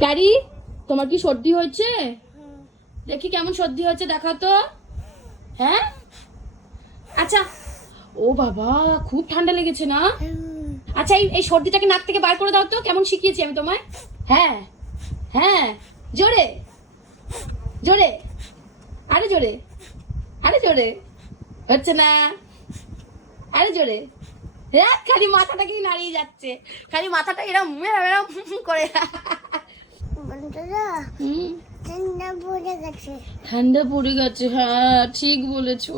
প্যারি, তোমার কি সর্দি হয়েছে? দেখি কেমন সর্দি হয়েছে, দেখাও তো। হ্যাঁ, আচ্ছা। ও বাবা, খুব ঠান্ডা লেগেছে না? আচ্ছা, এই সর্দিটাকে নাক থেকে বার করে দাও তো, কেমন শিখিয়েছি আমি তোমায়। হ্যাঁ হ্যাঁ, জোরে জোরে, আরে জোরে, আরে জোরে। হচ্ছে না, আরে জোরে। হ্যাঁ, খালি মাথাটাকেই নাড়িয়ে যাচ্ছে, খালি মাথাটা এরম এরম করে। হুম, ঠান্ডা পড়ে গেছে। ঠান্ডা পড়ে গেছে, হ্যাঁ ঠিক বলেছো।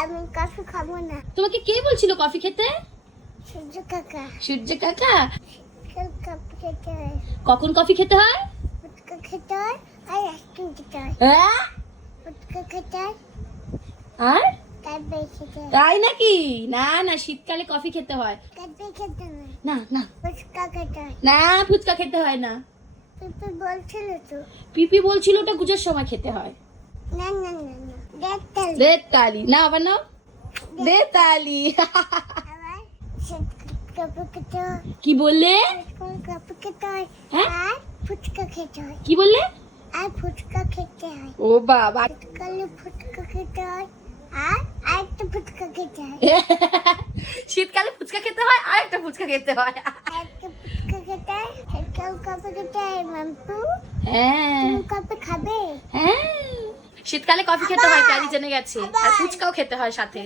আমি কফি খাবো না। তোমাকে কে বলছিল কফি খেতে? সূর্য কাকা। সূর্য কাকা। কফি খেতে হয়, কখন কফি খেতে হয়? ফুচকা খেতে হয়, আর আইসক্রিম খেতে হয়। হ্যাঁ, ফুচকা খেতে হয়, আর কাটবে খেতে হয়। তাই নাকি? না না, শীতকালে কফি খেতে হয়। কাটবে খেতে হয়, না না ফুচকা খেতে হয়। না, ফুচকা খেতে হয় না। পিপি বলছিল তো। পিপি বলছিল ওটা গুজের সময় খেতে হয়। না না না না, দেখতেন। দে তালি, না আবার নাও, দে তালি। আবার কফি খেতে হয়, কি বললে? কফি খেতে হয়, হ্যাঁ? আর ফুচকা খেতে হয়। কি বললে? আর ফুচকা খেতে হয়। ও বাবা। শীতকালে ফুচকা খেতে হয়, আর আরেকটা ফুচকা খেতে হয়। শীতকালে ফুচকা খেতে হয় আর একটা ফুচকা খেতে হয়। আরেকটা ফুচকা খেতে হয়, কেউ কফি খেতে হয়। মাম্পু, হ্যাঁ তুমি কফি খাবে? হ্যাঁ, শীতকালে কফি খেতে হয়, প্যারি জেনে গেছে। আর ফুচকাও খেতে হয় সাথে।